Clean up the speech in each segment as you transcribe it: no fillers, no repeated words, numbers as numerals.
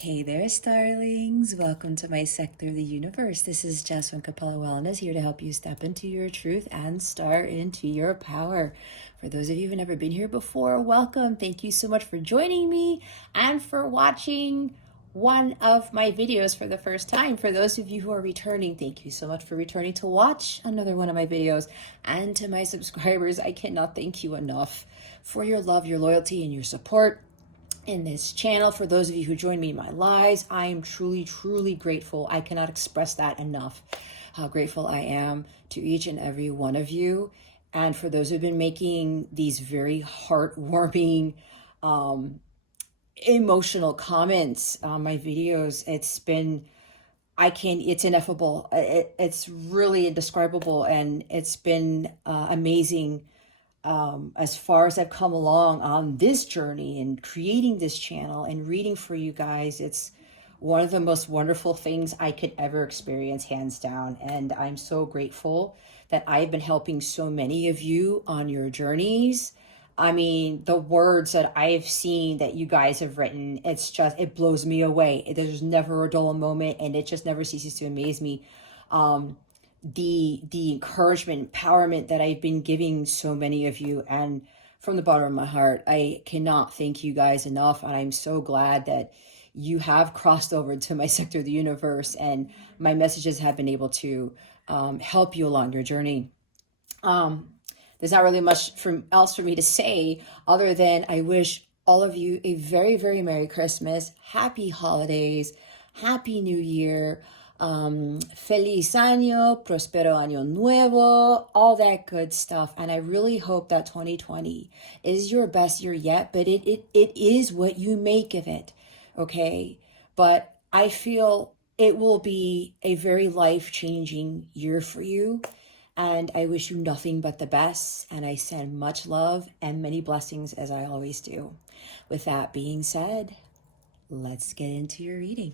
Hey there, starlings. Welcome to my sector of the universe. This is Jasmine Capella Wellness, here to help you step into your truth and star into your power. For those of you who've never been here before, welcome. Thank you so much for joining me and for watching one of my videos for the first time. For those of you who are returning, thank you so much for returning to watch another one of my videos. And to my subscribers, I cannot thank you enough for your love, your loyalty, and your support in this channel. For those of you who join me in my lives, I am truly grateful. I cannot express that enough, how grateful I am to each and every one of you. And for those who've been making these very heartwarming, emotional comments on my videos, it's ineffable. It's really indescribable, and it's been amazing. As far as I've come along on this journey and creating this channel and reading for you guys, it's one of the most wonderful things I could ever experience, hands down. And I'm so grateful that I've been helping so many of you on your journeys. I mean, the words that I've seen that you guys have written, it blows me away. There's never a dull moment, and it just never ceases to amaze me. The encouragement, empowerment that I've been giving so many of you, and from the bottom of my heart, I cannot thank you guys enough. And I'm so glad that you have crossed over to my sector of the universe, and my messages have been able to help you along your journey. There's not really much else for me to say other than I wish all of you a very Merry Christmas, Happy Holidays, Happy New Year. Feliz año, prospero año nuevo, all that good stuff. And I really hope that 2020 is your best year yet, but it is what you make of it, okay? But I feel it will be a very life-changing year for you, and I wish you nothing but the best, and I send much love and many blessings, as I always do. With that being said, let's get into your reading.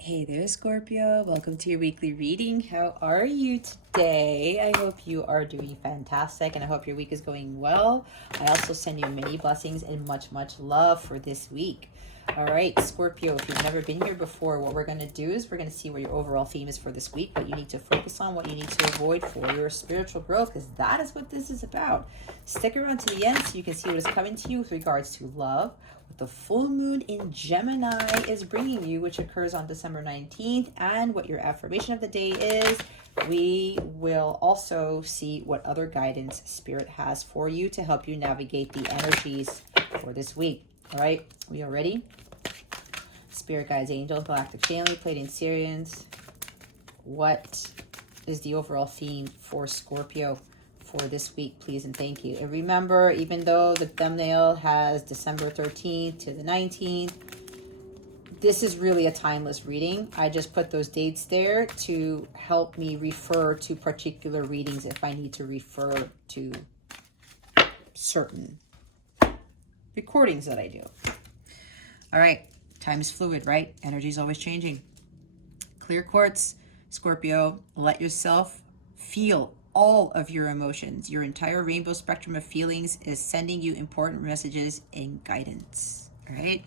Hey there, Scorpio. Welcome to your weekly reading. How are you today? I hope you are doing fantastic, and I hope your week is going well. I also send you many blessings and much love for this week. All right, Scorpio, if you've never been here before, what we're going to do is we're going to see what your overall theme is for this week, what you need to focus on, what you need to avoid for your spiritual growth, because that is what this is about. Stick around to the end so you can see what is coming to you with regards to love, what the full moon in Gemini is bringing you, which occurs on December 19th, and what your affirmation of the day is. We will also see what other guidance Spirit has for you to help you navigate the energies for this week. All right, we are ready? Spirit guides, angels, galactic family, Pleiadian Sirians. What is the overall theme for Scorpio for this week, please and thank you? And remember, even though the thumbnail has December 13th to the 19th, this is really a timeless reading. I just put those dates there to help me refer to particular readings if I need to refer to certain recordings that I do. All right, time is fluid, right? Energy is always changing. Clear quartz, Scorpio, let yourself feel all of your emotions. Your entire rainbow spectrum of feelings is sending you important messages and guidance. All right.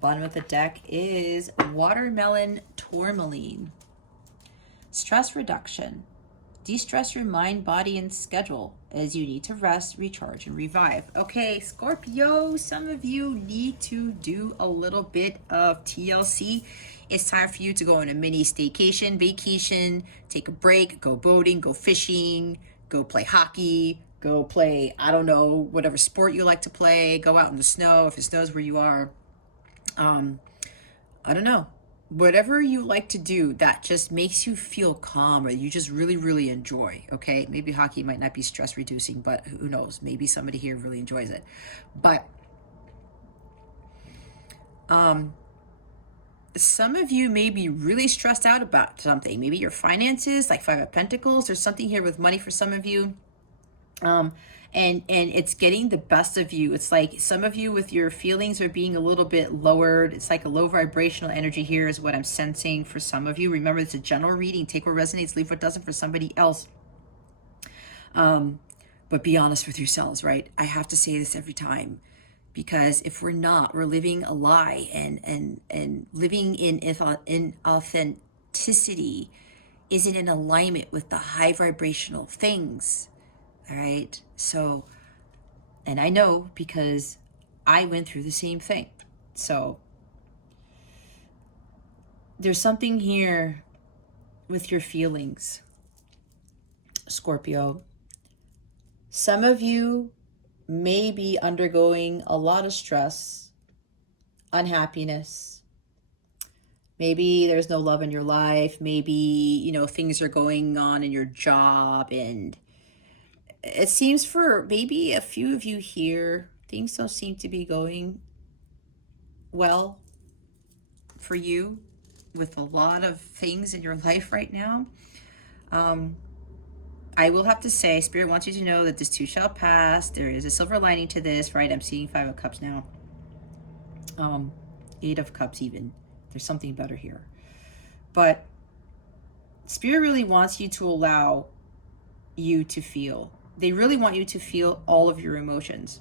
Bottom of the deck is watermelon tourmaline. Stress reduction. De-stress your mind, body, and schedule as you need to rest, recharge, and revive. Okay, Scorpio, some of you need to do a little bit of TLC. It's time for you to go on a mini staycation, vacation, take a break, go boating, go fishing, go play hockey, go play, I don't know, whatever sport you like to play, go out in the snow if it snows where you are. I don't know. Whatever you like to do that just makes you feel calm or you just really enjoy, okay? Maybe hockey might not be stress reducing, but who knows? Maybe somebody here really enjoys it. But some of you may be really stressed out about something. Maybe your finances, like Five of Pentacles. There's something here with money for some of you. And it's getting the best of you. It's like some of you with your feelings are being a little bit lowered. It's like a low vibrational energy here is what I'm sensing for some of you. Remember, it's a general reading. Take what resonates, leave what doesn't for somebody else. But be honest with yourselves, right? I have to say this every time. Because if we're not, we're living a lie, and living in inauthenticity isn't in alignment with the high vibrational things. All right. So, and I know because I went through the same thing. So there's something here with your feelings, Scorpio. Some of you may be undergoing a lot of stress, unhappiness. Maybe there's no love in your life. Maybe, you know, things are going on in your job, and it seems for maybe a few of you here, things don't seem to be going well for you with a lot of things in your life right now. I will have to say, Spirit wants you to know that this too shall pass. There is a silver lining to this, right? I'm seeing 5 of Cups now. 8 of Cups even. There's something better here. But Spirit really wants you to allow you to feel. They really want you to feel all of your emotions.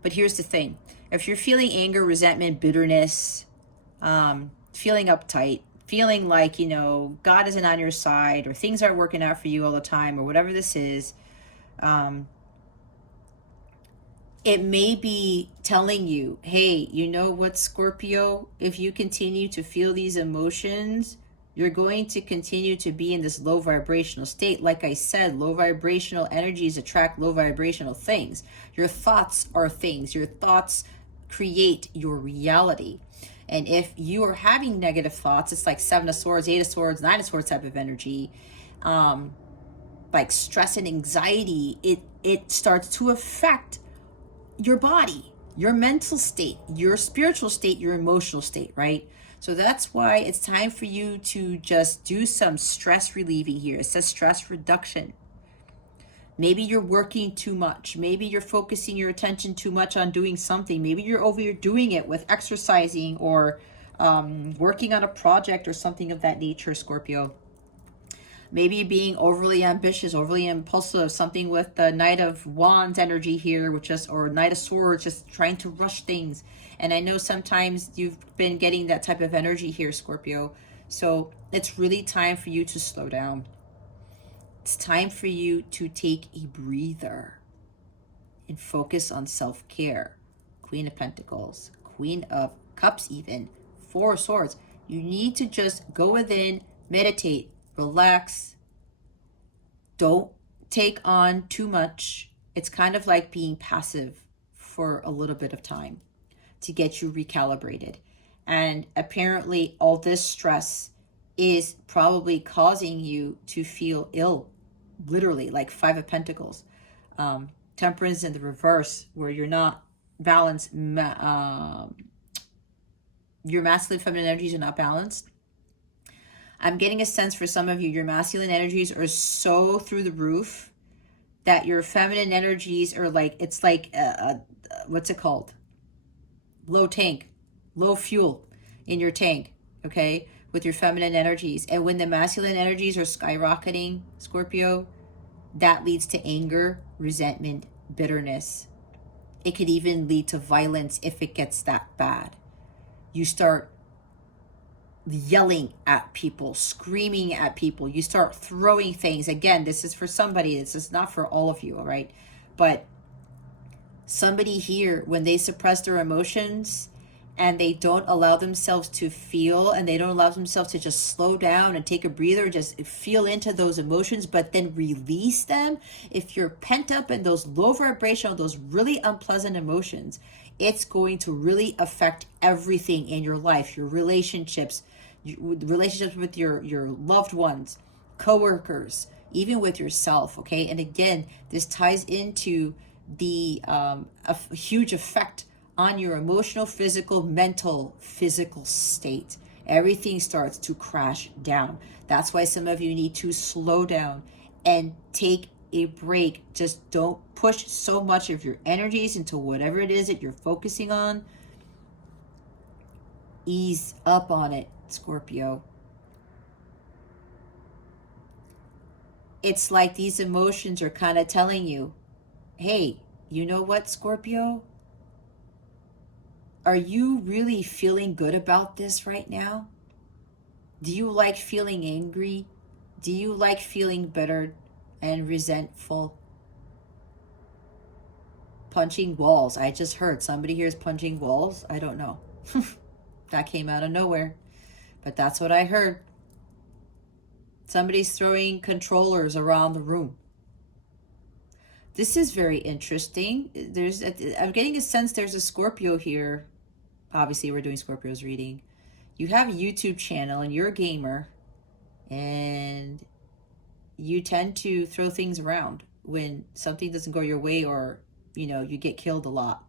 But here's the thing. If you're feeling anger, resentment, bitterness, feeling uptight, feeling like, you know, God isn't on your side, or things aren't working out for you all the time, or whatever this is, it may be telling you, hey, you know what, Scorpio, if you continue to feel these emotions, you're going to continue to be in this low vibrational state. Like I said, low vibrational energies attract low vibrational things. Your thoughts are things. Your thoughts create your reality. And if you are having negative thoughts, it's like 7 of Swords, 8 of Swords, 9 of Swords type of energy, like stress and anxiety, it starts to affect your body, your mental state, your spiritual state, your emotional state, right? So that's why it's time for you to just do some stress relieving here. It says stress reduction. Maybe you're working too much. Maybe you're focusing your attention too much on doing something. Maybe you're overdoing it with exercising or working on a project or something of that nature, Scorpio. Maybe being overly ambitious, overly impulsive, something with the Knight of Wands energy here, which is, or Knight of Swords, just trying to rush things. And I know sometimes you've been getting that type of energy here, Scorpio. So it's really time for you to slow down. It's time for you to take a breather and focus on self-care. Queen of Pentacles, Queen of Cups even, 4 of Swords. You need to just go within, meditate, relax. Don't take on too much. It's kind of like being passive for a little bit of time to get you recalibrated. And apparently all this stress is probably causing you to feel ill, literally, like 5 of Pentacles. Temperance in the reverse, where you're not balanced. Your masculine, feminine energies are not balanced. I'm getting a sense for some of you, your masculine energies are so through the roof that your feminine energies are like, it's like, what's it called? Low tank, low fuel in your tank, okay? With your feminine energies. And when the masculine energies are skyrocketing, Scorpio, that leads to anger, resentment, bitterness. It could even lead to violence if it gets that bad. You start yelling at people, screaming at people. You start throwing things. Again, this is for somebody. This is not for all of you, all right? But somebody here, when they suppress their emotions and they don't allow themselves to feel, and they don't allow themselves to just slow down and take a breather, just feel into those emotions, but then release them. If you're pent up in those low vibrational, those really unpleasant emotions, it's going to really affect everything in your life, your relationships, relationships with your loved ones, coworkers, even with yourself, okay? And again, this ties into the a huge effect on your emotional, physical, mental, physical state. Everything starts to crash down. That's why some of you need to slow down and take a break. Just don't push so much of your energies into whatever it is that you're focusing on. Ease up on it, Scorpio. It's like these emotions are kind of telling you, hey, you know what, Scorpio? are you really feeling good about this right now? Do you like feeling angry? Do you like feeling bitter and resentful? Punching walls. I just heard somebody here is punching walls. I don't know. That came out of nowhere. But that's what I heard. Somebody's throwing controllers around the room. This is very interesting. I'm getting a sense there's a Scorpio here. Obviously, we're doing Scorpio's reading. You have a YouTube channel and you're a gamer. And you tend to throw things around when something doesn't go your way, or you get killed a lot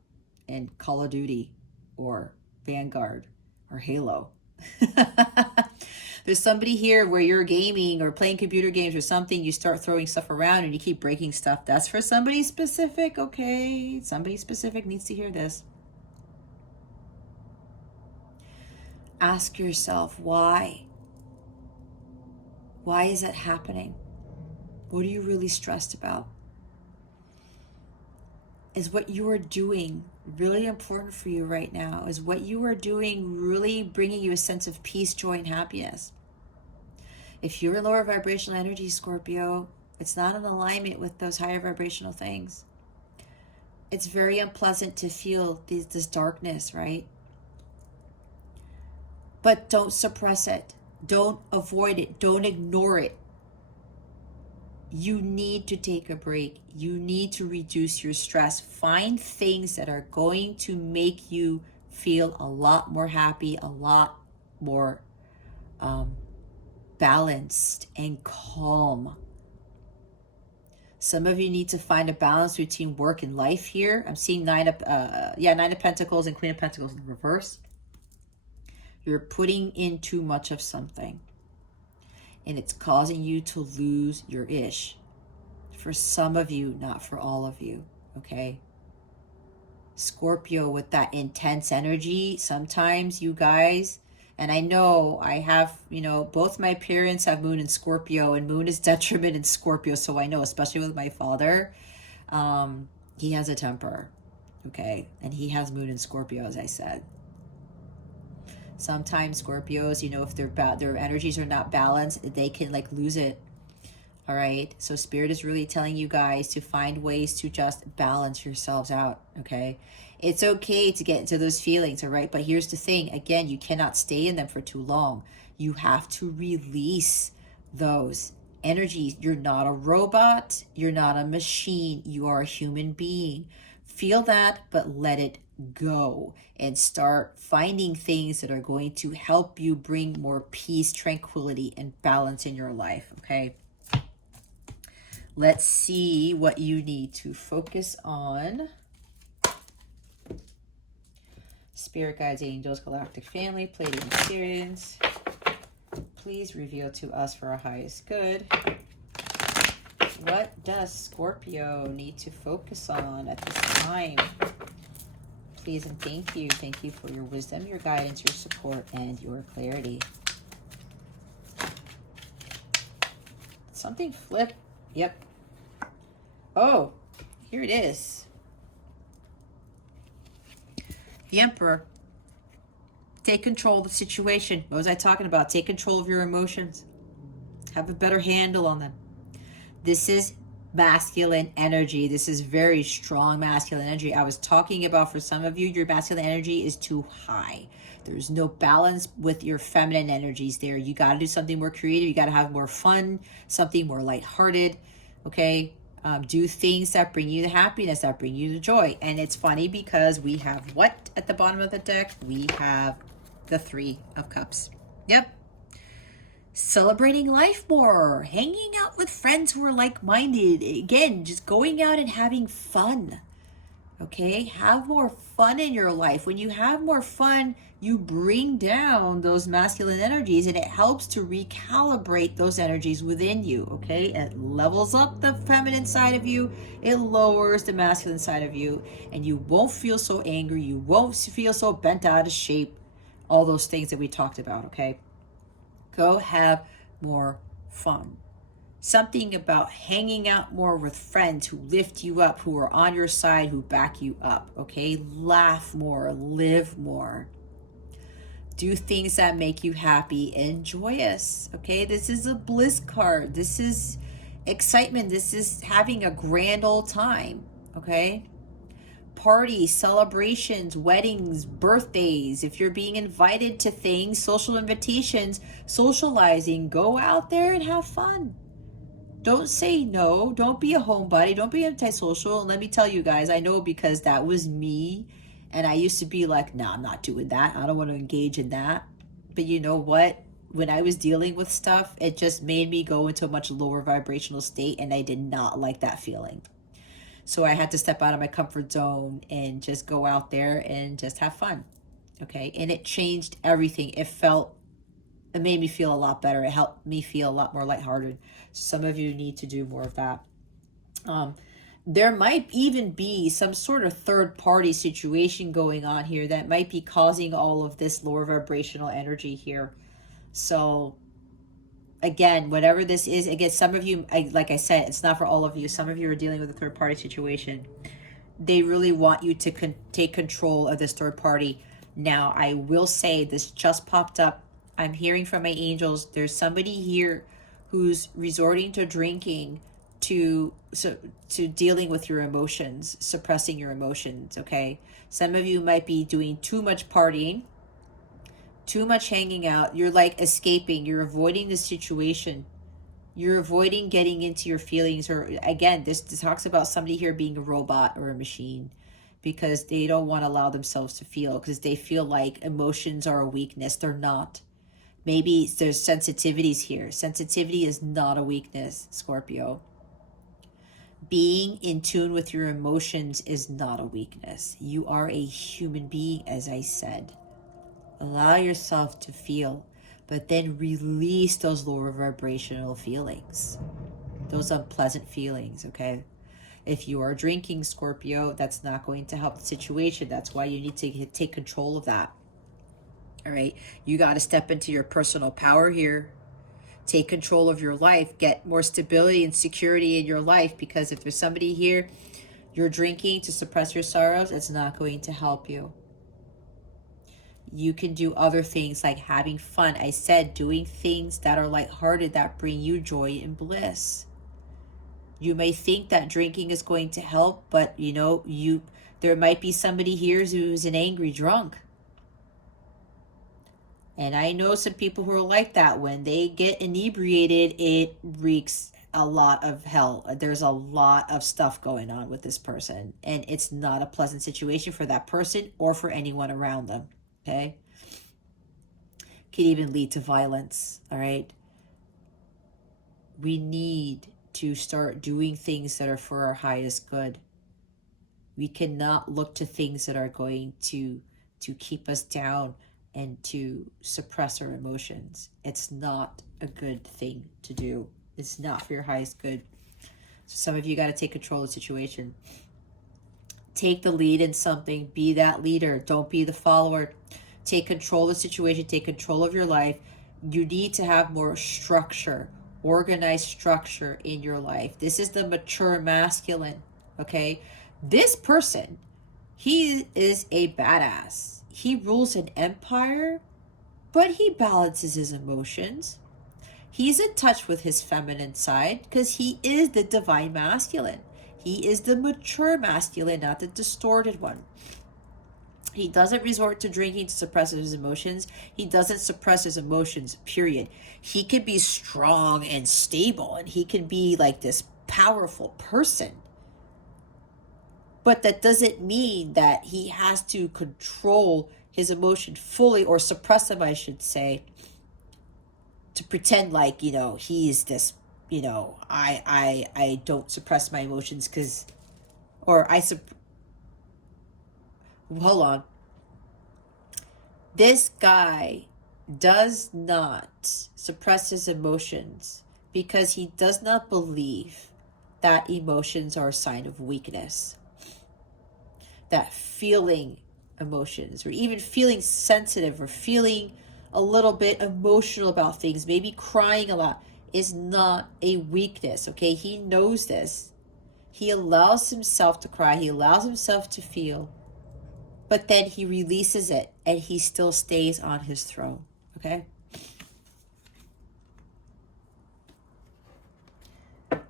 in Call of Duty or Vanguard or Halo. There's somebody here where you're gaming or playing computer games or something, you start throwing stuff around and you keep breaking stuff. That's for somebody specific, okay? Somebody specific needs to hear this. Ask yourself, why? Why is it happening? What are you really stressed about? Is what you are doing really important for you right now? Is what you are doing really bringing you a sense of peace, joy, and happiness? If you're in lower vibrational energy, Scorpio, it's not in alignment with those higher vibrational things. It's very unpleasant to feel this darkness, right? But don't suppress it. Don't avoid it. Don't ignore it. You need to take a break. You need to reduce your stress. Find things that are going to make you feel a lot more happy, a lot more balanced and calm. Some of you need to find a balance between work and life here. I'm seeing Nine of Pentacles and Queen of Pentacles in reverse. You're putting in too much of something, and it's causing you to lose your ish. For some of you, not for all of you, okay? Scorpio, with that intense energy, sometimes you guys, and I know I have, both my parents have Moon in Scorpio, and Moon is detriment in Scorpio, so I know, especially with my father, he has a temper, okay? And he has Moon in Scorpio, as I said. Sometimes Scorpios, if their energies are not balanced, they can lose it. All right. So Spirit is really telling you guys to find ways to just balance yourselves out. Okay. It's okay to get into those feelings. All right. But here's the thing. Again, you cannot stay in them for too long. You have to release those energies. You're not a robot. You're not a machine. You are a human being. Feel that, but let it go and start finding things that are going to help you bring more peace, tranquility, and balance in your life, okay? Let's see what you need to focus on. Spirit guides, angels, galactic family, Pleiadian Sirians, please reveal to us for our highest good. What does Scorpio need to focus on at this time? Please and thank you. Thank you for your wisdom, your guidance, your support, and your clarity. Something flipped. Yep. Oh, here it is. The Emperor. Take control of the situation. What was I talking about? Take control of your emotions. Have a better handle on them. This is masculine energy. This is very strong masculine energy. I was talking about, for some of you, your masculine energy is too high. There's no balance with your feminine energies there. You got to do something more creative. You got to have more fun, something more lighthearted. Okay. Do things that bring you the happiness, that bring you the joy. And it's funny because we have what at the bottom of the deck? We have the Three of Cups. Yep. Celebrating life more, hanging out with friends who are like-minded. Again, just going out and having fun. Okay, have more fun in your life. When you have more fun, you bring down those masculine energies, and it helps to recalibrate those energies within you. Okay, it levels up the feminine side of you, it lowers the masculine side of you, and you won't feel so angry, you won't feel so bent out of shape, all those things that we talked about. Okay, go have more fun. Something about hanging out more with friends who lift you up, who are on your side, who back you up, okay? Laugh more, live more. Do things that make you happy and joyous, okay? This is a bliss card. This is excitement. This is having a grand old time, okay? Parties, celebrations, weddings, birthdays, if you're being invited to things, social invitations, socializing, go out there and have fun. Don't say no. Don't be a homebody. Don't be antisocial. And let me tell you guys, I know because that was me. And I used to be like, nah, I'm not doing that. I don't want to engage in that. But you know what? When I was dealing with stuff, it just made me go into a much lower vibrational state. And I did not like that feeling. So I had to step out of my comfort zone and just go out there and just have fun. Okay. And it changed everything. It made me feel a lot better. It helped me feel a lot more lighthearted. Some of you need to do more of that. There might even be some sort of third party situation going on here that might be causing all of this lower vibrational energy here. So again, whatever this is, again, some of you, like I said, it's not for all of you. Some of you are dealing with a third party situation. They really want you to take control of this third party. Now, I will say this just popped up. I'm hearing from my angels, there's somebody here who's resorting to drinking to dealing with your emotions, suppressing your emotions, okay? Some of you might be doing too much partying, too much hanging out. You're like escaping. You're avoiding the situation. You're avoiding getting into your feelings. Or again, this talks about somebody here being a robot or a machine because they don't want to allow themselves to feel because they feel like emotions are a weakness. They're not. Maybe there's sensitivities here. Sensitivity is not a weakness, Scorpio. Being in tune with your emotions is not a weakness. You are a human being, as I said. Allow yourself to feel, but then release those lower vibrational feelings, those unpleasant feelings, okay? If you are drinking, Scorpio, that's not going to help the situation. That's why you need to take control of that. All right, you got to step into your personal power here. Take control of your life. Get more stability and security in your life because if there's somebody here, you're drinking to suppress your sorrows, it's not going to help you. You can do other things like having fun. I said doing things that are lighthearted, that bring you joy and bliss. You may think that drinking is going to help, but you know, there might be somebody here who's an angry drunk. And I know some people who are like that. When they get inebriated, it wreaks a lot of hell. There's a lot of stuff going on with this person. And it's not a pleasant situation for that person or for anyone around them. Okay? Can even lead to violence. All right? We need to start doing things that are for our highest good. We cannot look to things that are going to keep us down and to suppress our emotions. It's not a good thing to do. It's not for your highest good. So some of you got to take control of the situation. Take the lead in something. Be that leader. Don't be the follower. Take control of the situation. Take control of your life. You need to have more structure, organized structure in your life. This is the mature masculine, okay? This person, he is a badass. He rules an empire, but he balances his emotions. He's in touch with his feminine side because he is the divine masculine. He is the mature masculine, not the distorted one. He doesn't resort to drinking to suppress his emotions. He doesn't suppress his emotions, period. He could be strong and stable, and he can be like this powerful person. But that doesn't mean that he has to control his emotion fully or suppress them, I should say, to pretend like, you know, he's this, you know, I don't suppress my emotions because, or hold on. This guy does not suppress his emotions because he does not believe that emotions are a sign of weakness. That feeling emotions or even feeling sensitive or feeling a little bit emotional about things, maybe crying a lot, is not a weakness, okay? He knows this. He allows himself to cry. He allows himself to feel. But then he releases it and he still stays on his throne, okay?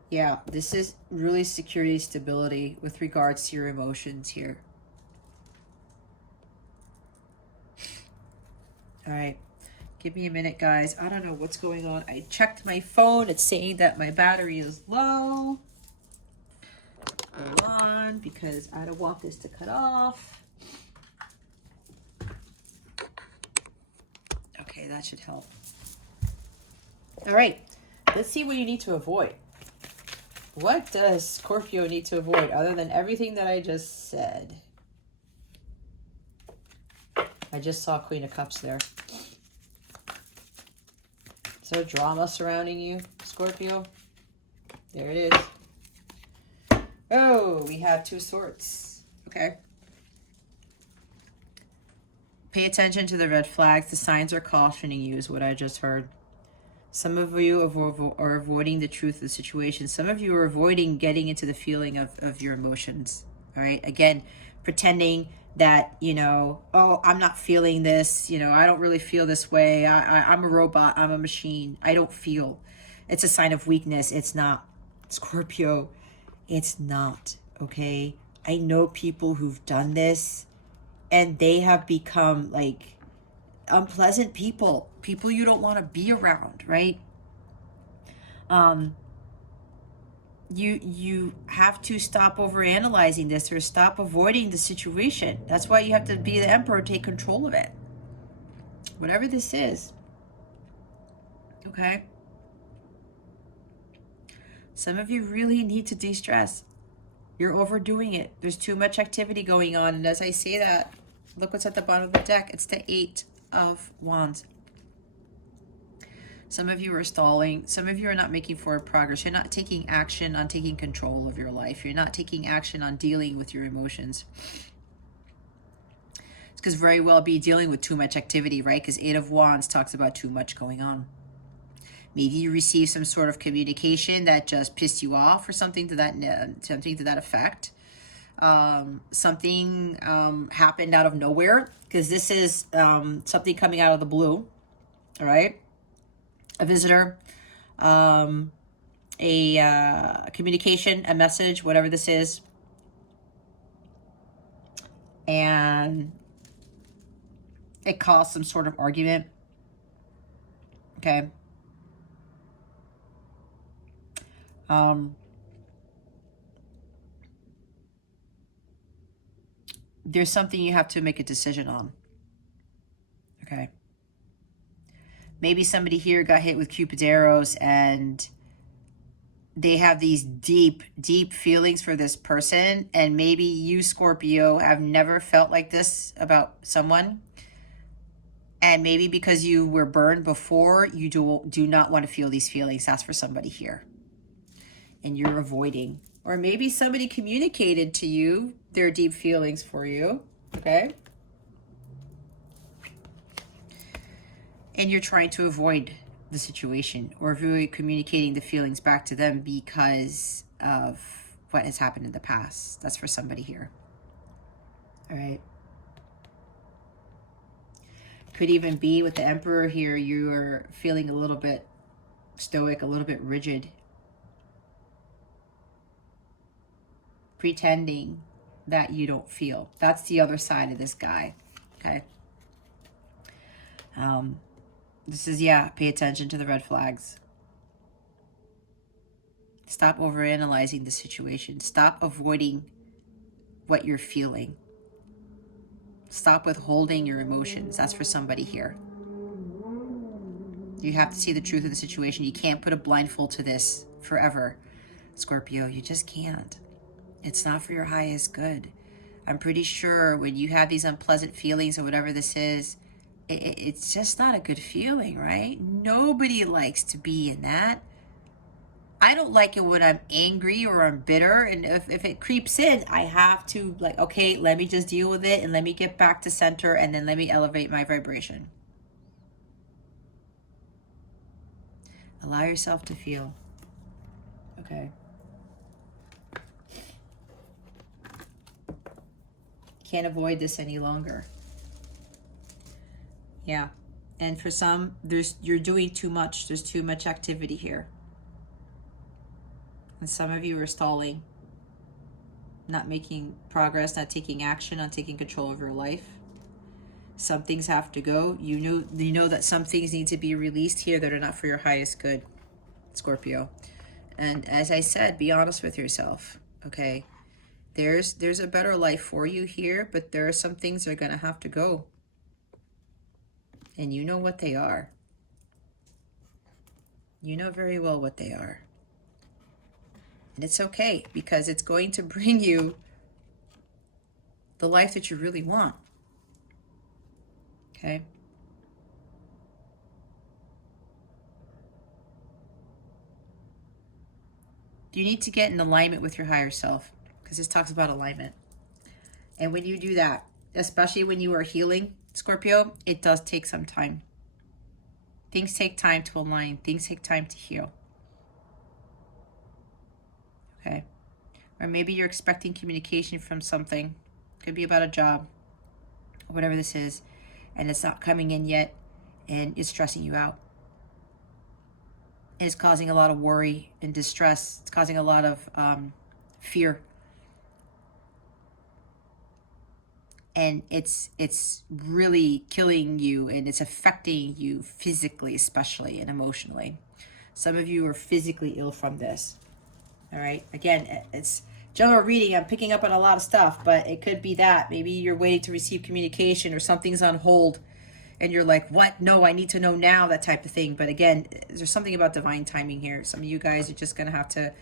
Yeah, this is really security, stability with regards to your emotions here. All right. Give me a minute, guys. I don't know what's going on. I checked my phone. It's saying that my battery is low. Hold on, because I don't want this to cut off. Okay, that should help. All right. Let's see what you need to avoid. What does Scorpio need to avoid other than everything that I just said? I just saw Queen of Cups there. Is there drama surrounding you, Scorpio? There it is. Oh, we have 2 swords. Okay. Pay attention to the red flags. The signs are cautioning you is what I just heard. Some of you are avoiding the truth of the situation. Some of you are avoiding getting into the feeling of your emotions. All right. Again, pretending that, you know, oh, I'm not feeling this. You know, I don't really feel this way. I'm a robot. I'm a machine. I don't feel. It's a sign of weakness. It's not. Scorpio, it's not. Okay. I know people who've done this and they have become like unpleasant people you don't want to be around, right? You have to stop overanalyzing this or stop avoiding the situation. That's why you have to be the emperor, take control of it, whatever this is. Okay, some of you really need to de-stress. You're overdoing it. There's too much activity going on, and as I say that, look what's at the bottom of the deck. It's the 8 of Wands. Some of you are stalling. Some of you are not making forward progress. You're not taking action on taking control of your life. You're not taking action on dealing with your emotions. It's because very well be dealing with too much activity, right? Because 8 of Wands talks about too much going on. Maybe you received some sort of communication that just pissed you off or something to that effect. Something happened out of nowhere, because this is something coming out of the blue. All right. A visitor, a communication, a message, whatever this is. And it caused some sort of argument. Okay. There's something you have to make a decision on. Okay. Maybe somebody here got hit with Cupid's arrows and they have these deep, deep feelings for this person. And maybe you, Scorpio, have never felt like this about someone. And maybe because you were burned before, you do not want to feel these feelings. That's for somebody here. And you're avoiding. Or maybe somebody communicated to you their deep feelings for you. Okay. And you're trying to avoid the situation or avoid communicating the feelings back to them because of what has happened in the past. That's for somebody here. All right. Could even be with the Emperor here, you are feeling a little bit stoic, a little bit rigid. Pretending that you don't feel. That's the other side of this guy. Okay. This is, yeah, pay attention to the red flags. Stop overanalyzing the situation. Stop avoiding what you're feeling. Stop withholding your emotions. That's for somebody here. You have to see the truth of the situation. You can't put a blindfold to this forever, Scorpio. You just can't. It's not for your highest good. I'm pretty sure when you have these unpleasant feelings or whatever this is, it's just not a good feeling, right? Nobody likes to be in that. I don't like it when I'm angry or I'm bitter. And if it creeps in, I have to like, okay, let me just deal with it and let me get back to center and then let me elevate my vibration. Allow yourself to feel. Okay. Can't avoid this any longer. Yeah. And for some, you're doing too much. There's too much activity here. And some of you are stalling, not making progress, not taking action, not taking control of your life. Some things have to go. You know that some things need to be released here that are not for your highest good, Scorpio. And as I said, be honest with yourself, okay? There's a better life for you here, but there are some things that are going to have to go. And you know what they are. You know very well what they are. And it's okay, because it's going to bring you the life that you really want. Okay? You need to get in alignment with your higher self, because this talks about alignment. And when you do that, especially when you are healing, Scorpio, it does take some time. Things take time to align. Things take time to heal. Okay? Or maybe you're expecting communication from something. Could be about a job, or whatever this is, and it's not coming in yet, and it's stressing you out. It's causing a lot of worry and distress. It's causing a lot of fear. And it's really killing you, and it's affecting you physically, especially, and emotionally. Some of you are physically ill from this. All right. Again, it's general reading. I'm picking up on a lot of stuff, but it could be that. Maybe you're waiting to receive communication, or something's on hold, and you're like, what? No, I need to know now, that type of thing. But again, there's something about divine timing here. Some of you guys are just going to have to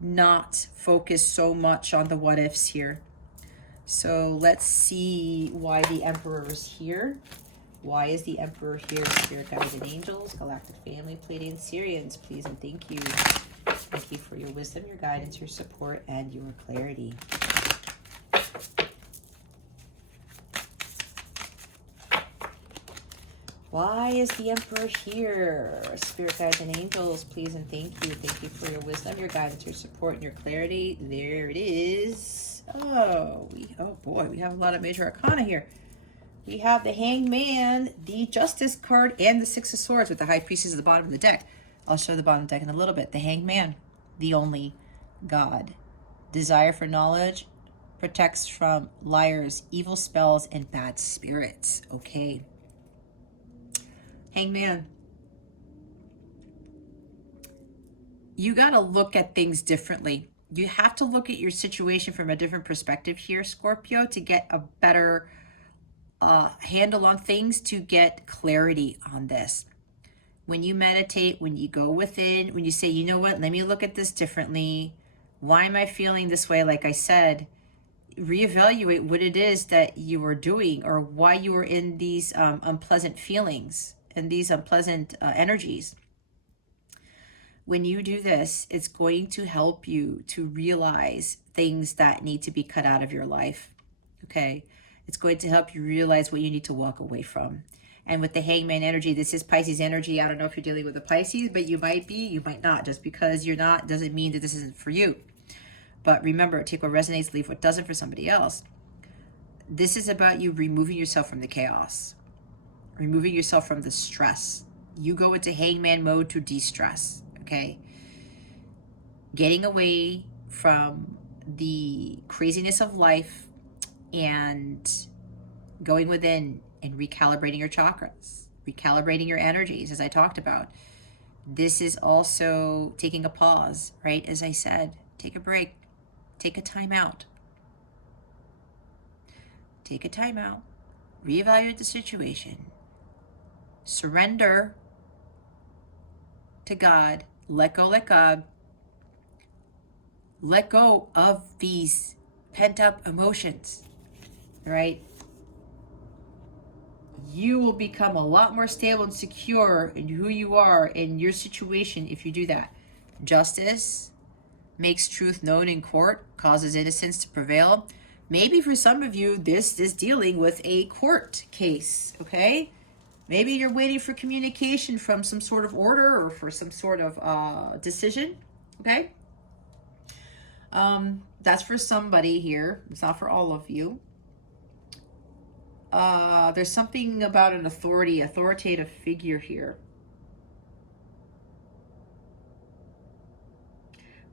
not focus so much on the what ifs here. So let's see why the Emperor is here. Why is the Emperor here? Spirit guides and angels, galactic family, Pleiadian Syrians, please and thank you. Thank you for your wisdom, your guidance, your support, and your clarity. Why is the Emperor here? Spirit guides and angels, please and thank you. Thank you for your wisdom, your guidance, your support, and your clarity. There it is. Oh boy, we have a lot of major arcana here. We have the Hangman, the Justice card, and the Six of Swords with the High Priestess at the bottom of the deck. I'll show the bottom of the deck in a little bit. The Hangman, the only God. Desire for knowledge, protects from liars, evil spells, and bad spirits. Okay. Hangman. You got to look at things differently. You have to look at your situation from a different perspective here, Scorpio, to get a better handle on things, to get clarity on this. When you meditate, when you go within, when you say, you know what, let me look at this differently. Why am I feeling this way? Like I said, reevaluate what it is that you are doing, or why you are in these unpleasant feelings and these unpleasant energies. When you do this, it's going to help you to realize things that need to be cut out of your life, okay? It's going to help you realize what you need to walk away from. And with the Hangman energy, this is Pisces energy. I don't know if you're dealing with a Pisces, but you might be, you might not. Just because you're not doesn't mean that this isn't for you. But remember, take what resonates, leave what doesn't for somebody else. This is about you removing yourself from the chaos, removing yourself from the stress. You go into Hangman mode to de-stress. Okay, getting away from the craziness of life and going within and recalibrating your chakras, recalibrating your energies, as I talked about. This is also taking a pause, right? As I said, take a break, take a time out. Take a time out, reevaluate the situation, surrender to God. Let go, let God. Let go of these pent-up emotions, right? You will become a lot more stable and secure in who you are in your situation if you do that. Justice makes truth known in court, causes innocence to prevail. Maybe for some of you, this is dealing with a court case, okay? Maybe you're waiting for communication from some sort of order or for some sort of decision, okay? That's for somebody here. It's not for all of you. There's something about an authoritative figure here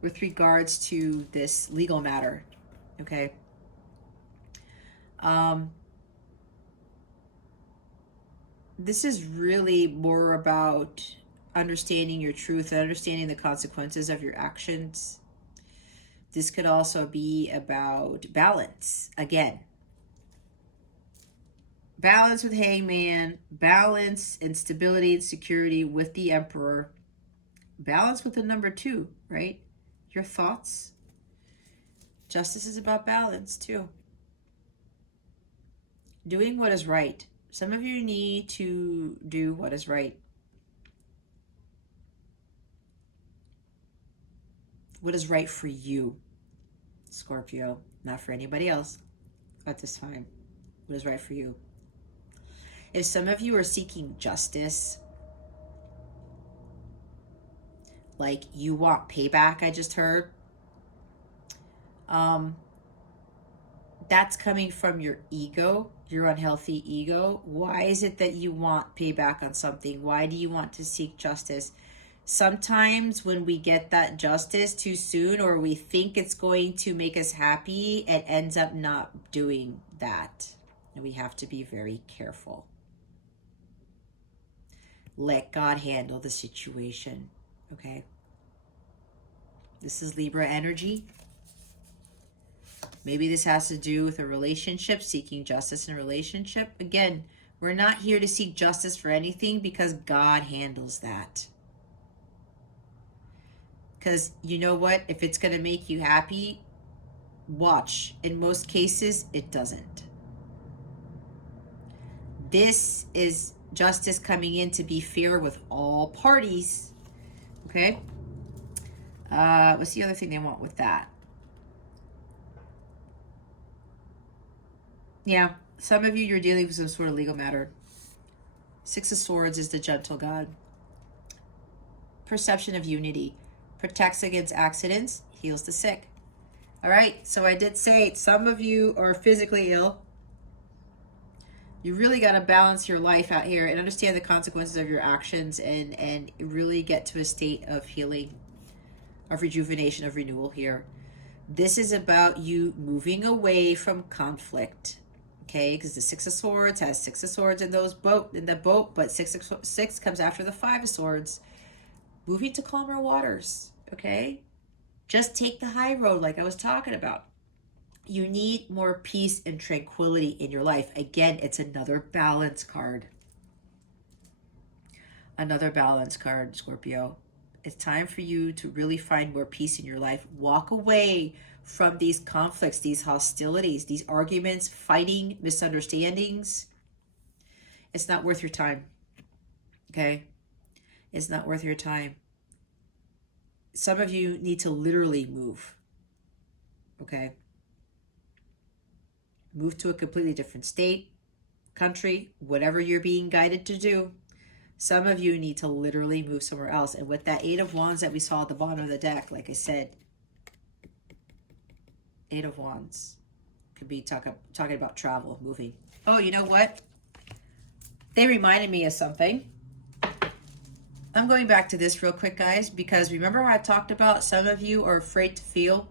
with regards to this legal matter, okay? This is really more about understanding your truth and understanding the consequences of your actions. This could also be about balance. Again, balance with Hangman, balance and stability and security with the Emperor, balance with the number 2, right? Your thoughts. Justice is about balance too. Doing what is right. Some of you need to do what is right. What is right for you, Scorpio, not for anybody else at this time. What is right for you? If some of you are seeking justice, like you want payback, I just heard, that's coming from your ego, your unhealthy ego. Why is it that you want payback on something? Why do you want to seek justice? Sometimes when we get that justice too soon, or we think it's going to make us happy, it ends up not doing that. And we have to be very careful. Let God handle the situation, okay? This is Libra energy. Maybe this has to do with a relationship, seeking justice in a relationship. Again, we're not here to seek justice for anything because God handles that. Because you know what? If it's going to make you happy, watch. In most cases, it doesn't. This is justice coming in to be fair with all parties. Okay? What's the other thing they want with that? Yeah, some of you, you're dealing with some sort of legal matter. 6 of Swords is the gentle God. Perception of unity. Protects against accidents, heals the sick. All right, so I did say some of you are physically ill. You really got to balance your life out here and understand the consequences of your actions and really get to a state of healing, of rejuvenation, of renewal here. This is about you moving away from conflict. Okay, because the 6 of Swords has 6 of Swords in the boat, but 6 comes after the 5 of Swords. Moving to calmer waters, okay? Just take the high road like I was talking about. You need more peace and tranquility in your life. Again, it's another balance card. Another balance card, Scorpio. It's time for you to really find more peace in your life. Walk away from these conflicts, these hostilities, these arguments, fighting, misunderstandings. It's not worth your time, okay? It's not worth your time. Some of you need to literally move, okay? Move to a completely different state, country, whatever you're being guided to do. Some of you need to literally move somewhere else. And with that 8 of Wands that we saw at the bottom of the deck, like I said, 8 of Wands could be talking about travel, moving. Oh, you know what? They reminded me of something. I'm going back to this real quick, guys, because remember how I talked about some of you are afraid to feel?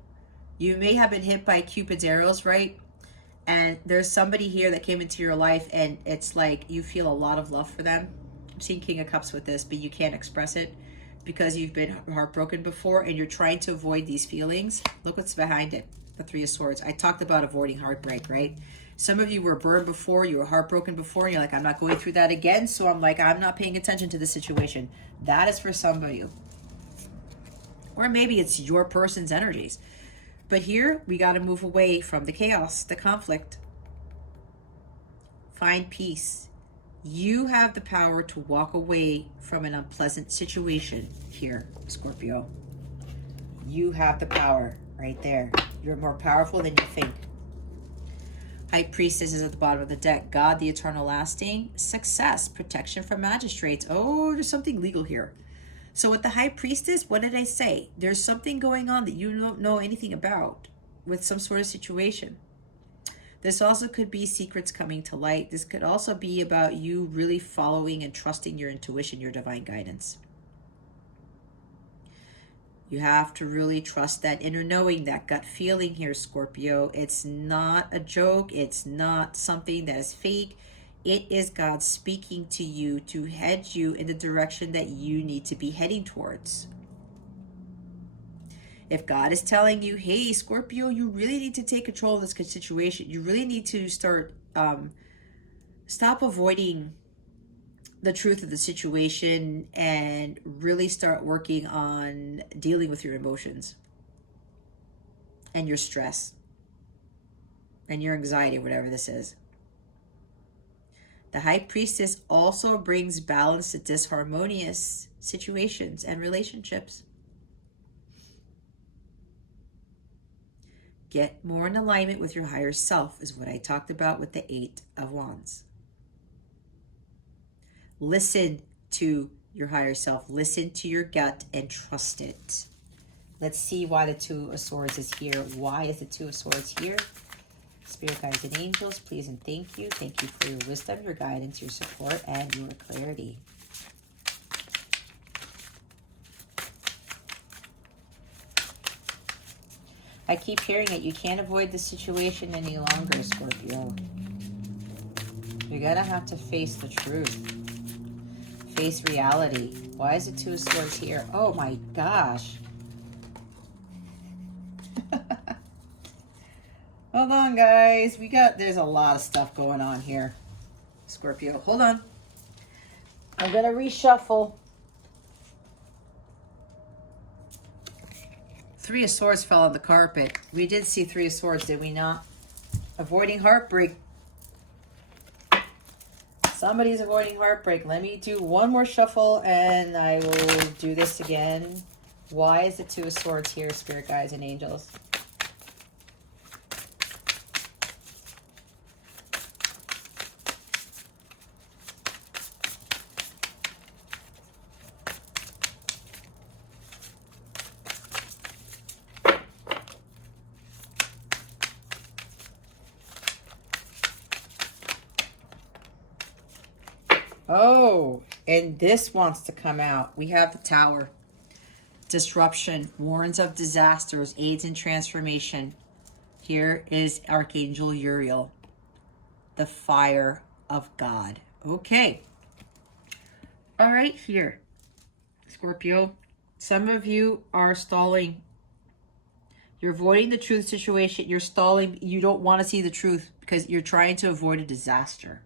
You may have been hit by Cupid's arrows, right? And there's somebody here that came into your life and it's like you feel a lot of love for them. I'm seeing King of Cups with this, but you can't express it because you've been heartbroken before and you're trying to avoid these feelings. Look what's behind it, the 3 of Swords. I talked about avoiding heartbreak, right? Some of you were burned before, you were heartbroken before, and you're like, I'm not going through that again, so I'm like, I'm not paying attention to the situation. That is for some of you. Or maybe it's your person's energies. But here, we got to move away from the chaos, the conflict. Find peace. You have the power to walk away from an unpleasant situation here, Scorpio. You have the power right there. You're more powerful than you think. High Priestess is at the bottom of the deck. God, the eternal lasting. Success. Protection from magistrates. Oh, there's something legal here. So with the High Priestess, what did I say? There's something going on that you don't know anything about with some sort of situation. This also could be secrets coming to light. This could also be about you really following and trusting your intuition, your divine guidance. You have to really trust that inner knowing, that gut feeling here, Scorpio. It's not a joke. It's not something that is fake. It is God speaking to you to head you in the direction that you need to be heading towards. If God is telling you, hey, Scorpio, you really need to take control of this situation. You really need to start, stop avoiding the truth of the situation and really start working on dealing with your emotions and your stress and your anxiety, whatever this is. The High Priestess also brings balance to disharmonious situations and relationships. Get more in alignment with your higher self is what I talked about with the 8 of Wands. Listen to your higher self. Listen to your gut and trust it. Let's see why the 2 of Swords is here. Why is the 2 of Swords here? Spirit guides and angels, please and thank you. Thank you for your wisdom, your guidance, your support, and your clarity. I keep hearing it. You can't avoid the situation any longer, Scorpio. You're going to have to face the truth. Face reality. Why is the 2 of Swords here? Oh my gosh. Hold on, guys. There's a lot of stuff going on here. Scorpio, hold on. I'm going to reshuffle. 3 of Swords fell on the carpet. We did see 3 of Swords, did we not? Avoiding heartbreak. Somebody's avoiding heartbreak. Let me do one more shuffle and I will do this again. Why is the 2 of Swords here, Spirit guides and angels? Oh, and this wants to come out. We have the Tower. Disruption, warns of disasters, aids in transformation. Here is Archangel Uriel, the fire of God. Okay. All right, here, Scorpio. Some of you are stalling. You're avoiding the truth situation. You're stalling. You don't want to see the truth because you're trying to avoid a disaster.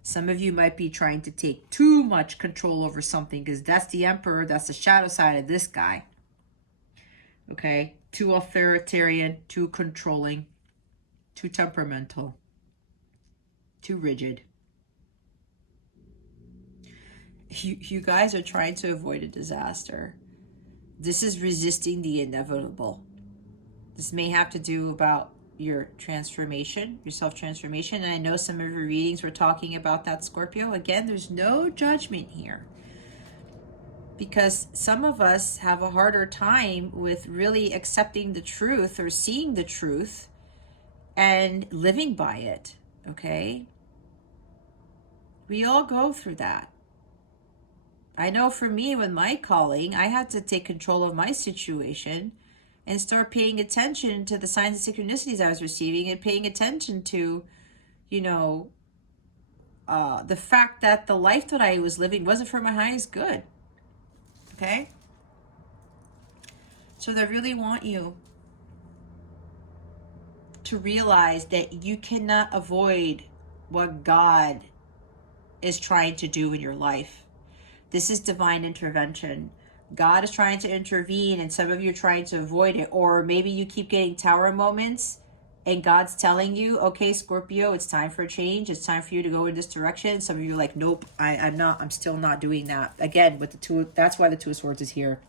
Some of you might be trying to take too much control over something because that's the Emperor. That's the shadow side of this guy. Okay? Too authoritarian, too controlling, too temperamental, too rigid. You guys are trying to avoid a disaster. This is resisting the inevitable. This may have to do about your transformation, your self-transformation. And I know some of your readings were talking about that, Scorpio. Again, there's no judgment here. Because some of us have a harder time with really accepting the truth or seeing the truth and living by it, okay? We all go through that. I know for me, with my calling, I had to take control of my situation and start paying attention to the signs and synchronicities I was receiving and paying attention to, you know, the fact that the life that I was living wasn't for my highest good. Okay? So they really want you to realize that you cannot avoid what God is trying to do in your life. This is divine intervention. God is trying to intervene and some of you are trying to avoid it. Or maybe you keep getting tower moments and God's telling you, okay, Scorpio, it's time for a change. It's time for you to go in this direction. Some of you are like, nope, I'm still not doing that. Again, with the 2, that's why the 2 of Swords is here.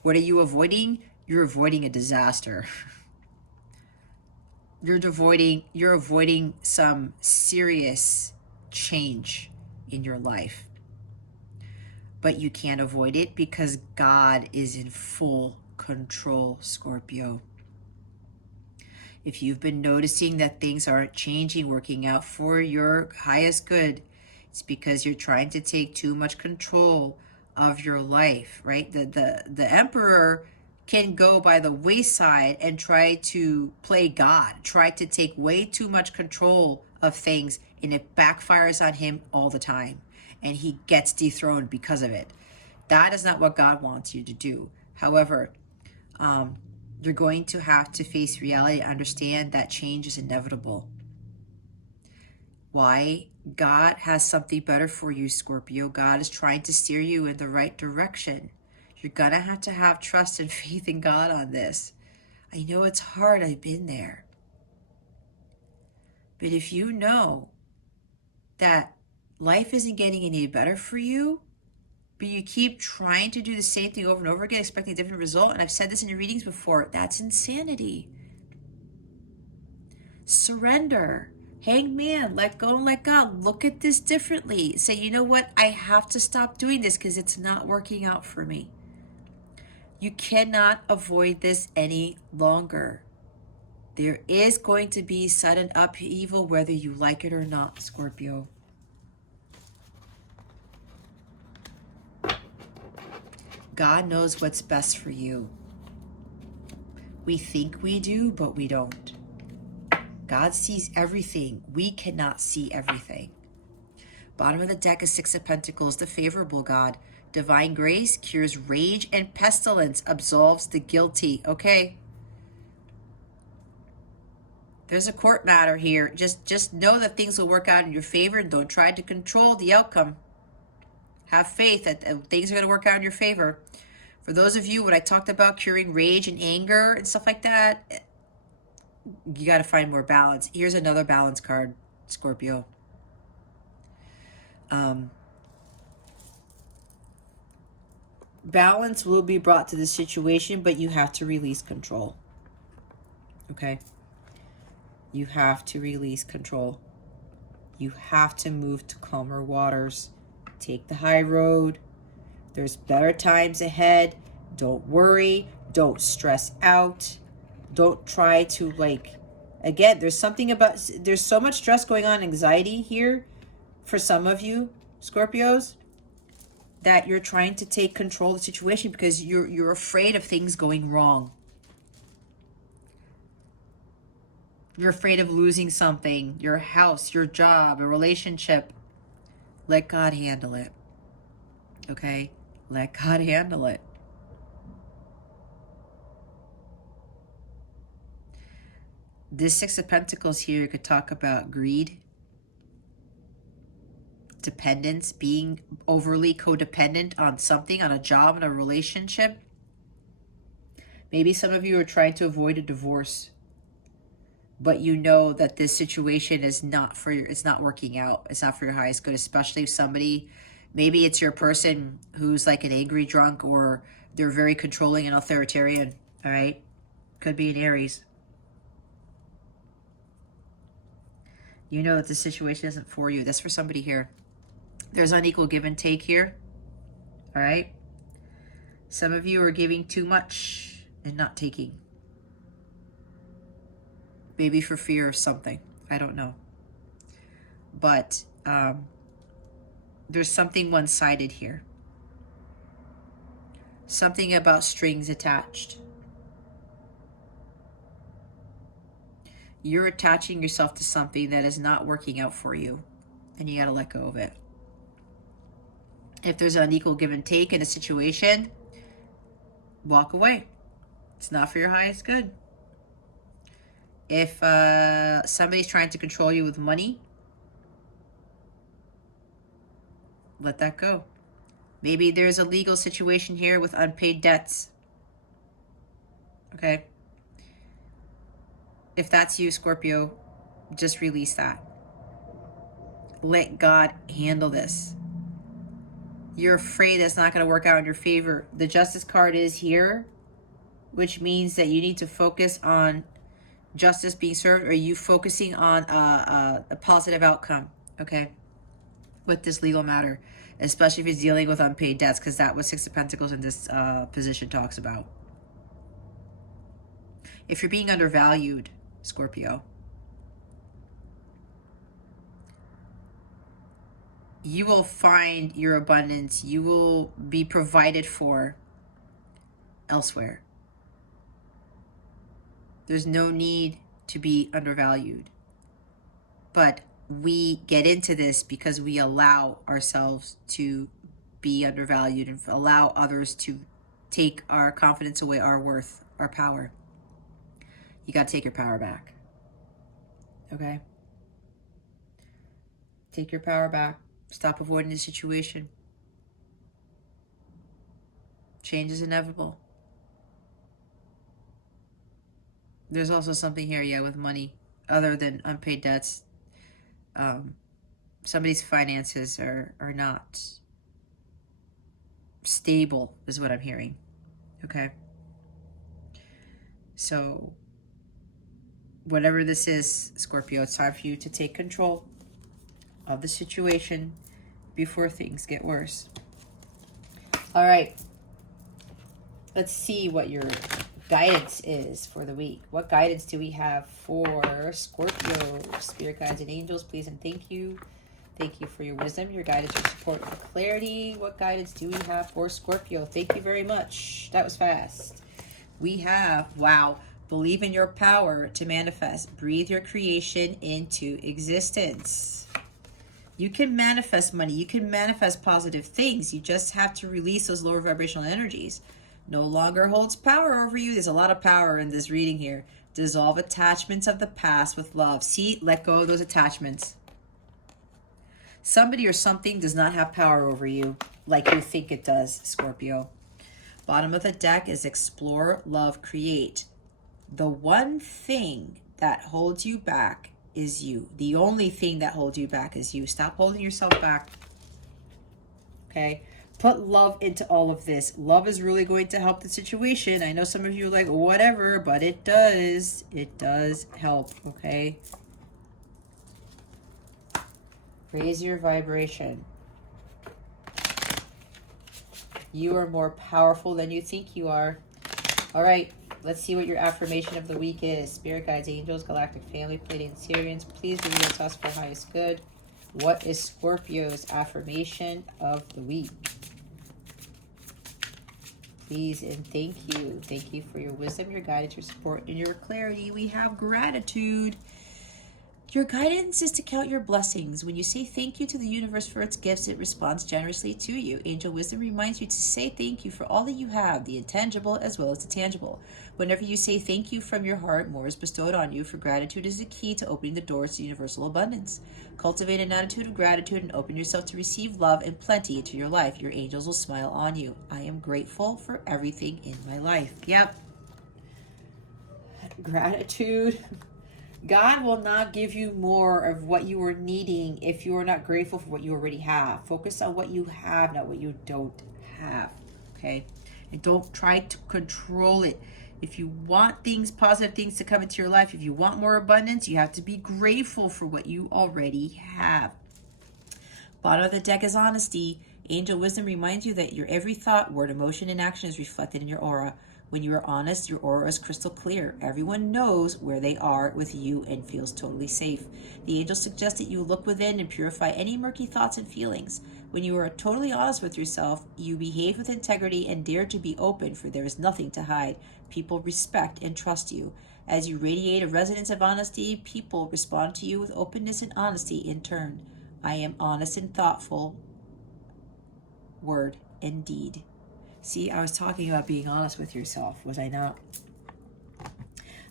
What are you avoiding? You're avoiding a disaster. you're avoiding some serious change in your life. But you can't avoid it because God is in full control, Scorpio. If you've been noticing that things aren't changing, working out for your highest good, it's because you're trying to take too much control of your life, right? The emperor can go by the wayside and try to play God, try to take way too much control of things, and it backfires on him all the time. And he gets dethroned because of it. That is not what God wants you to do. However, you're going to have to face reality, understand that change is inevitable. Why? God has something better for you, Scorpio. God is trying to steer you in the right direction. You're going to have trust and faith in God on this. I know it's hard. I've been there. But if you know that life isn't getting any better for you, but you keep trying to do the same thing over and over again, expecting a different result, and I've said this in your readings before, that's insanity. Surrender. Hanged man, let go and let God. Look at this differently. Say, you know what? I have to stop doing this because it's not working out for me. You cannot avoid this any longer. There is going to be sudden upheaval whether you like it or not, Scorpio. God knows what's best for you. We think we do, but we don't. God sees everything. We cannot see everything. Bottom of the deck is Six of Pentacles, the favorable God. Divine grace cures rage and pestilence, absolves the guilty. Okay. There's a court matter here. Just know that things will work out in your favor and don't try to control the outcome. Have faith that things are going to work out in your favor. For those of you, what I talked about, curing rage and anger and stuff like that, you got to find more balance. Here's another balance card, Scorpio. Balance will be brought to the situation, but you have to release control. Okay? You have to release control. You have to move to calmer waters. Take the high road. There's better times ahead. Don't worry. Don't stress out. Don't try to, like, again, there's so much stress going on, anxiety here for some of you, Scorpios, that you're trying to take control of the situation because you're afraid of things going wrong. You're afraid of losing something, your house, your job, a relationship. Let God handle it. Okay? Let God handle it. This Six of Pentacles here could talk about greed, dependence, being overly codependent on something, on a job, in a relationship. Maybe some of you are trying to avoid a divorce, but you know that this situation is not for your, it's not working out. It's not for your highest good, especially if somebody, maybe it's your person who's like an angry drunk, or they're very controlling and authoritarian, all right? Could be an Aries. You know that the situation isn't for you. That's for somebody here. There's unequal give and take here, all right? Some of you are giving too much and not taking. Maybe for fear of something. I don't know. But there's something one-sided here. Something about strings attached. You're attaching yourself to something that is not working out for you, and you got to let go of it. If there's an unequal give and take in a situation, walk away. It's not for your highest good. If somebody's trying to control you with money, let that go. Maybe there's a legal situation here with unpaid debts. Okay? If that's you, Scorpio, just release that. Let God handle this. You're afraid that's not going to work out in your favor. The Justice card is here, which means that you need to focus on justice being served? Or are you focusing on a positive outcome, okay, with this legal matter, especially if it's dealing with unpaid debts, because that was Six of Pentacles in this position talks about. If you're being undervalued, Scorpio, you will find your abundance. You will be provided for elsewhere. There's no need to be undervalued. But we get into this because we allow ourselves to be undervalued and allow others to take our confidence away, our worth, our power. You got to take your power back. Okay? Take your power back. Stop avoiding the situation. Change is inevitable. There's also something here, yeah, with money, other than unpaid debts. Somebody's finances are not stable, is what I'm hearing. Okay? So, whatever this is, Scorpio, it's time for you to take control of the situation before things get worse. All right. Let's see what your guidance is for the week. What guidance do we have for Scorpio? Spirit guides and angels, please and thank you. Thank you for your wisdom, your guidance, your support, your clarity. What guidance do we have for Scorpio? Thank you very much. That was fast. We have, wow, believe in your power to manifest. Breathe your creation into existence. You can manifest money. You can manifest positive things. You just have to release those lower vibrational energies. No longer holds power over you. There's a lot of power in this reading here. Dissolve attachments of the past with love. See, let go of those attachments. Somebody or something does not have power over you like you think it does, Scorpio. Bottom of the deck is explore, love, create. The one thing that holds you back is you. The only thing that holds you back is you. Stop holding yourself back. Okay? Put love into all of this. Love is really going to help the situation. I know some of you are like, whatever, but it does. It does help, okay? Raise your vibration. You are more powerful than you think you are. All right, let's see what your affirmation of the week is. Spirit guides, angels, galactic family, Pleiadian Syrians, please reveal to us for highest good. What is Scorpio's affirmation of the week? Please and thank you. Thank you for your wisdom, your guidance, your support, and your clarity. We have gratitude. Your guidance is to count your blessings. When you say thank you to the universe for its gifts, it responds generously to you. Angel wisdom reminds you to say thank you for all that you have, the intangible as well as the tangible. Whenever you say thank you from your heart, more is bestowed on you, for gratitude is the key to opening the doors to universal abundance. Cultivate an attitude of gratitude and open yourself to receive love and plenty into your life. Your angels will smile on you. I am grateful for everything in my life. Yep. Gratitude. God will not give you more of what you are needing if you are not grateful for what you already have. Focus on what you have, not what you don't have. Okay? And don't try to control it. If you want things, positive things to come into your life, if you want more abundance, you have to be grateful for what you already have. Bottom of the deck is honesty. Angel wisdom reminds you that your every thought, word, emotion, and action is reflected in your aura. When you are honest, your aura is crystal clear. Everyone knows where they are with you and feels totally safe. The angels suggest that you look within and purify any murky thoughts and feelings. When you are totally honest with yourself, you behave with integrity and dare to be open, for there is nothing to hide. People respect and trust you. As you radiate a resonance of honesty, people respond to you with openness and honesty in turn. I am honest and thoughtful, word and deed. See, I was talking about being honest with yourself, was I not?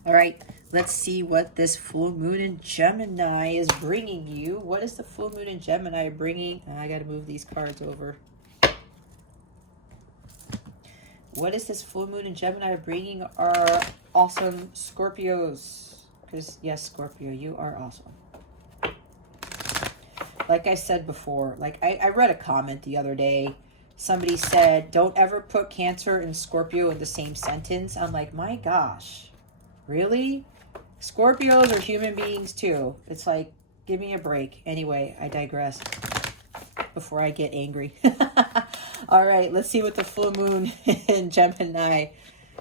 All right, let's see what this full moon in Gemini is bringing you. What is the full moon in Gemini bringing? I got to move these cards over. What is this full moon in Gemini bringing our awesome Scorpios? Because, yes, Scorpio, you are awesome. Like I said before, like I read a comment the other day. Somebody said, don't ever put Cancer and Scorpio in the same sentence. I'm like, my gosh, really? Scorpios are human beings too. It's like, give me a break. Anyway, I digress before I get angry. All right, let's see what the full moon in Gemini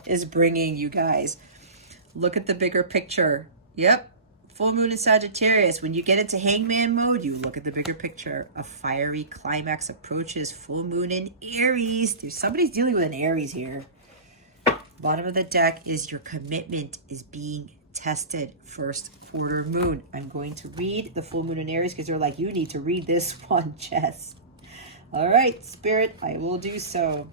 is bringing you guys. Look at the bigger picture. Yep, full moon in Sagittarius. When you get into hangman mode, you look at the bigger picture. A fiery climax approaches. Full moon in Aries. Somebody's dealing with an Aries here. Bottom of the deck is your commitment is being tested. First quarter moon. I'm going to read the full moon in Aries because they're like, you need to read this one, Jess. All right, Spirit, I will do so.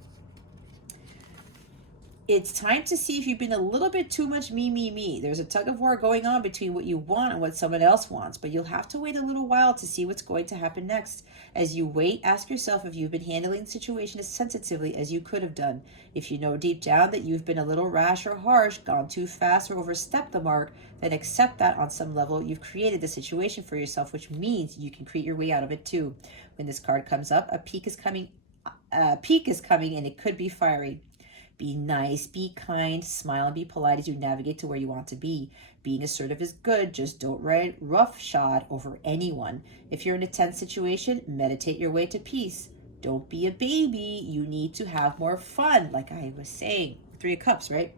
It's time to see if you've been a little bit too much me. There's a tug of war going on between what you want and what someone else wants, but you'll have to wait a little while to see what's going to happen next. As you wait, ask yourself if you've been handling the situation as sensitively as you could have done. If you know deep down that you've been a little rash or harsh, gone too fast or overstepped the mark, then accept that on some level you've created the situation for yourself, which means you can create your way out of it too. When this card comes up, a peak is coming and it could be fiery. Be nice, be kind, smile, and be polite as you navigate to where you want to be. Being assertive is good, just don't ride roughshod over anyone. If you're in a tense situation, meditate your way to peace. Don't be a baby, you need to have more fun, like I was saying. 3 of Cups, right?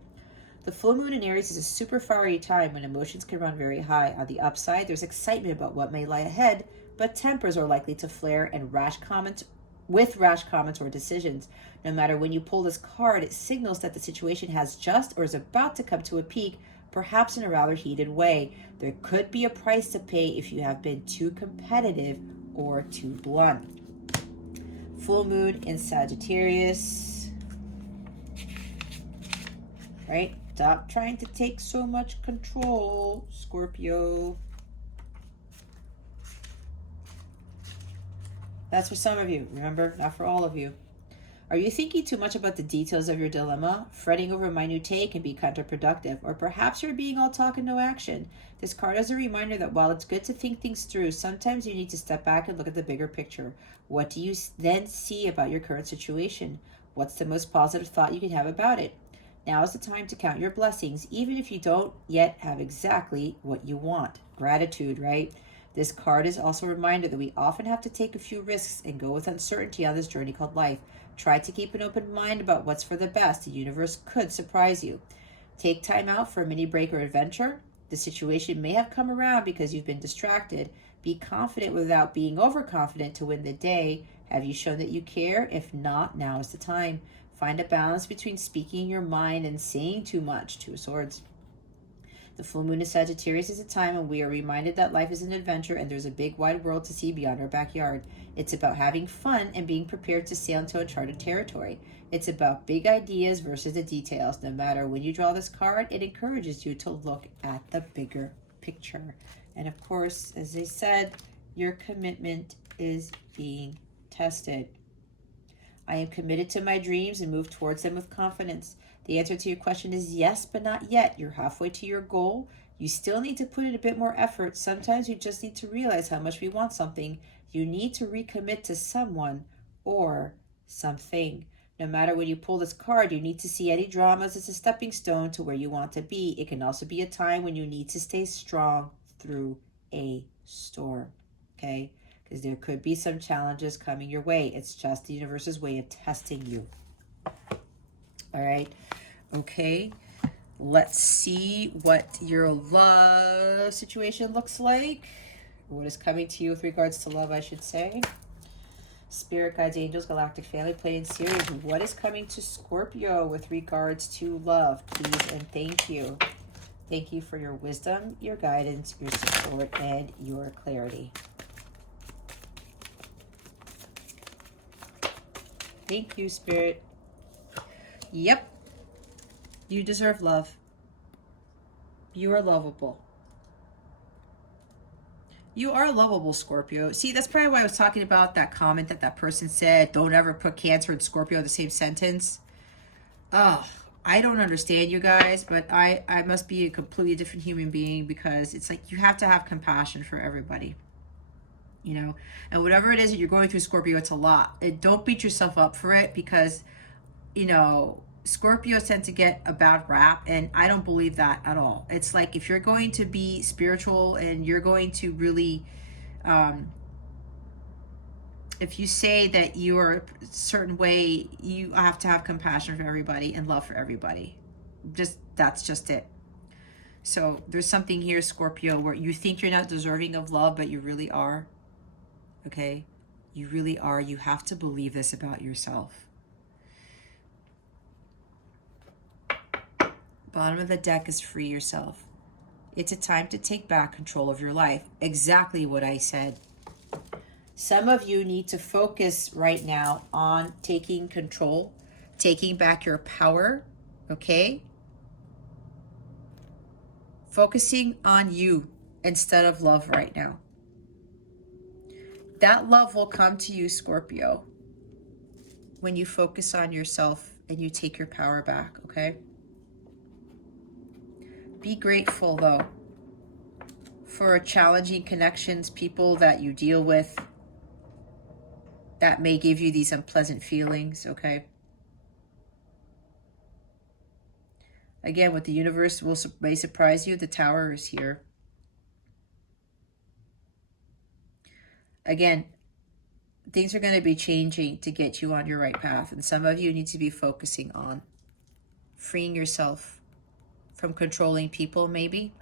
The full moon in Aries is a super fiery time when emotions can run very high. On the upside, there's excitement about what may lie ahead, but tempers are likely to flare and rash comments or decisions. No matter when you pull this card, it signals that the situation has just or is about to come to a peak, perhaps in a rather heated way. There could be a price to pay if you have been too competitive or too blunt. Full moon in Sagittarius. Right? Stop trying to take so much control, Scorpio. That's for some of you. Remember, not for all of you. Are you thinking too much about the details of your dilemma? Fretting over minutiae can be counterproductive. Or perhaps you're being all talk and no action. This card is a reminder that while it's good to think things through, sometimes you need to step back and look at the bigger picture. What do you then see about your current situation? What's the most positive thought you can have about it? Now is the time to count your blessings, even if you don't yet have exactly what you want. Gratitude, right? This card is also a reminder that we often have to take a few risks and go with uncertainty on this journey called life. Try to keep an open mind about what's for the best. The universe could surprise you. Take time out for a mini break or adventure. The situation may have come around because you've been distracted. Be confident without being overconfident to win the day. Have you shown that you care? If not, now is the time. Find a balance between speaking your mind and saying too much. 2 of Swords. The full moon in Sagittarius is a time when we are reminded that life is an adventure and there's a big wide world to see beyond our backyard. It's about having fun and being prepared to sail into uncharted territory. It's about big ideas versus the details. No matter when you draw this card, it encourages you to look at the bigger picture. And of course, as I said, your commitment is being tested. I am committed to my dreams and move towards them with confidence. The answer to your question is yes, but not yet. You're halfway to your goal. You still need to put in a bit more effort. Sometimes you just need to realize how much we want something. You need to recommit to someone or something. No matter when you pull this card, you need to see any dramas as a stepping stone to where you want to be. It can also be a time when you need to stay strong through a storm, okay? Because there could be some challenges coming your way. It's just the universe's way of testing you. All right, okay, let's see what your love situation looks like. What is coming to you with regards to love, I should say. Spirit guides, angels, galactic family, playing series. What is coming to Scorpio with regards to love, please, and thank you. Thank you for your wisdom, your guidance, your support, and your clarity. Thank you, Spirit. Yep, you deserve love. You are lovable. You are lovable, Scorpio. See, that's probably why I was talking about that comment that person said, don't ever put Cancer and Scorpio in the same sentence. Oh, I don't understand you guys, but I must be a completely different human being, because it's like you have to have compassion for everybody. You know, and whatever it is that you're going through, Scorpio, it's a lot. And don't beat yourself up for it, because, you know, Scorpios tend to get a bad rap, and I don't believe that at all. It's like if you're going to be spiritual and you're going to really, if you say that you are a certain way, you have to have compassion for everybody and love for everybody. That's just it. So there's something here, Scorpio, where you think you're not deserving of love, but you really are. Okay? You really are. You have to believe this about yourself. Bottom of the deck is free yourself. It's a time to take back control of your life. Exactly what I said. Some of you need to focus right now on taking control, taking back your power, okay? Focusing on you instead of love right now. That love will come to you, Scorpio, when you focus on yourself and you take your power back, okay? Be grateful, though, for challenging connections, people that you deal with that may give you these unpleasant feelings, okay? Again, what the universe may surprise you, the Tower is here. Again, things are going to be changing to get you on your right path. And some of you need to be focusing on freeing yourself from controlling people, maybe.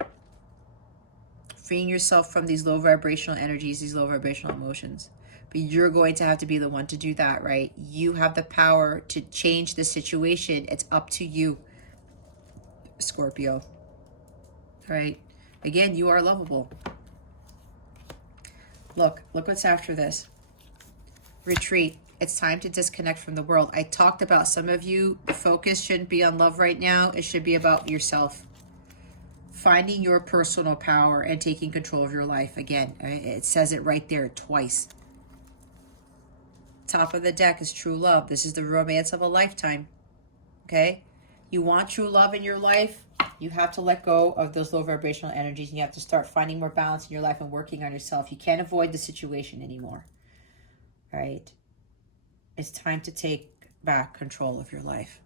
Freeing yourself from these low vibrational energies, these low vibrational emotions. But you're going to have to be the one to do that, right? You have the power to change the situation. It's up to you, Scorpio. All right? Again, you are lovable. Look what's after this. Retreat. It's time to disconnect from the world. I talked about some of you, the focus shouldn't be on love right now. It should be about yourself. Finding your personal power and taking control of your life. Again, it says it right there twice. Top of the deck is true love. This is the romance of a lifetime. Okay? You want true love in your life, you have to let go of those low vibrational energies and you have to start finding more balance in your life and working on yourself. You can't avoid the situation anymore. Right? It's time to take back control of your life.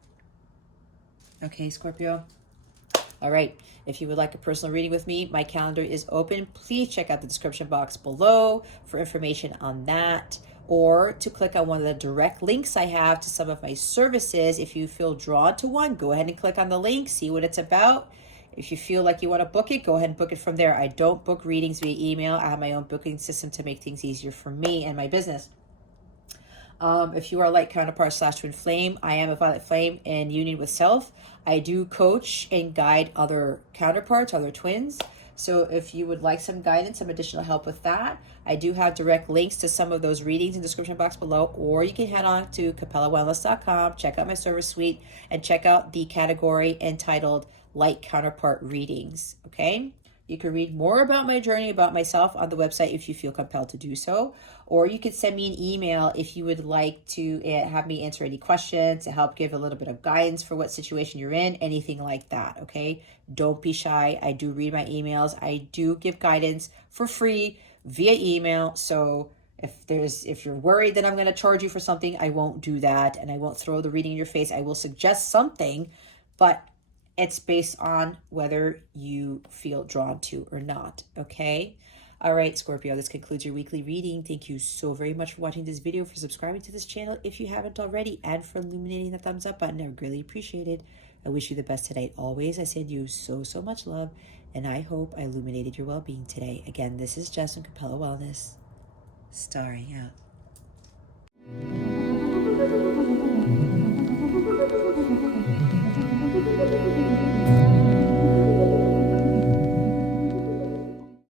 Okay, Scorpio? All right. If you would like a personal reading with me, my calendar is open. Please check out the description box below for information on that, or to click on one of the direct links I have to some of my services. If you feel drawn to one, go ahead and click on the link, see what it's about. If you feel like you want to book it, go ahead and book it from there. I don't book readings via email. I have my own booking system to make things easier for me and my business. If you are light counterpart / twin flame, I am a violet flame in union with self. I do coach and guide other counterparts, other twins. So if you would like some guidance, some additional help with that, I do have direct links to some of those readings in the description box below, or you can head on to capellawellness.com, check out my service suite, and check out the category entitled Light Counterpart Readings, okay? You can read more about my journey, about myself on the website if you feel compelled to do so. Or you could send me an email if you would like to have me answer any questions, to help give a little bit of guidance for what situation you're in, anything like that, okay? Don't be shy. I do read my emails. I do give guidance for free via email. So if you're worried that I'm going to charge you for something, I won't do that. And I won't throw the reading in your face. I will suggest something, but it's based on whether you feel drawn to or not, okay? All right, Scorpio, this concludes your weekly reading. Thank you so very much for watching this video, for subscribing to this channel if you haven't already, and for illuminating the thumbs up button. I really appreciate it. I wish you the best today. Always, I send you so much love, and I hope I illuminated your well-being today. Again, this is Jess from Capella Wellness, starring out.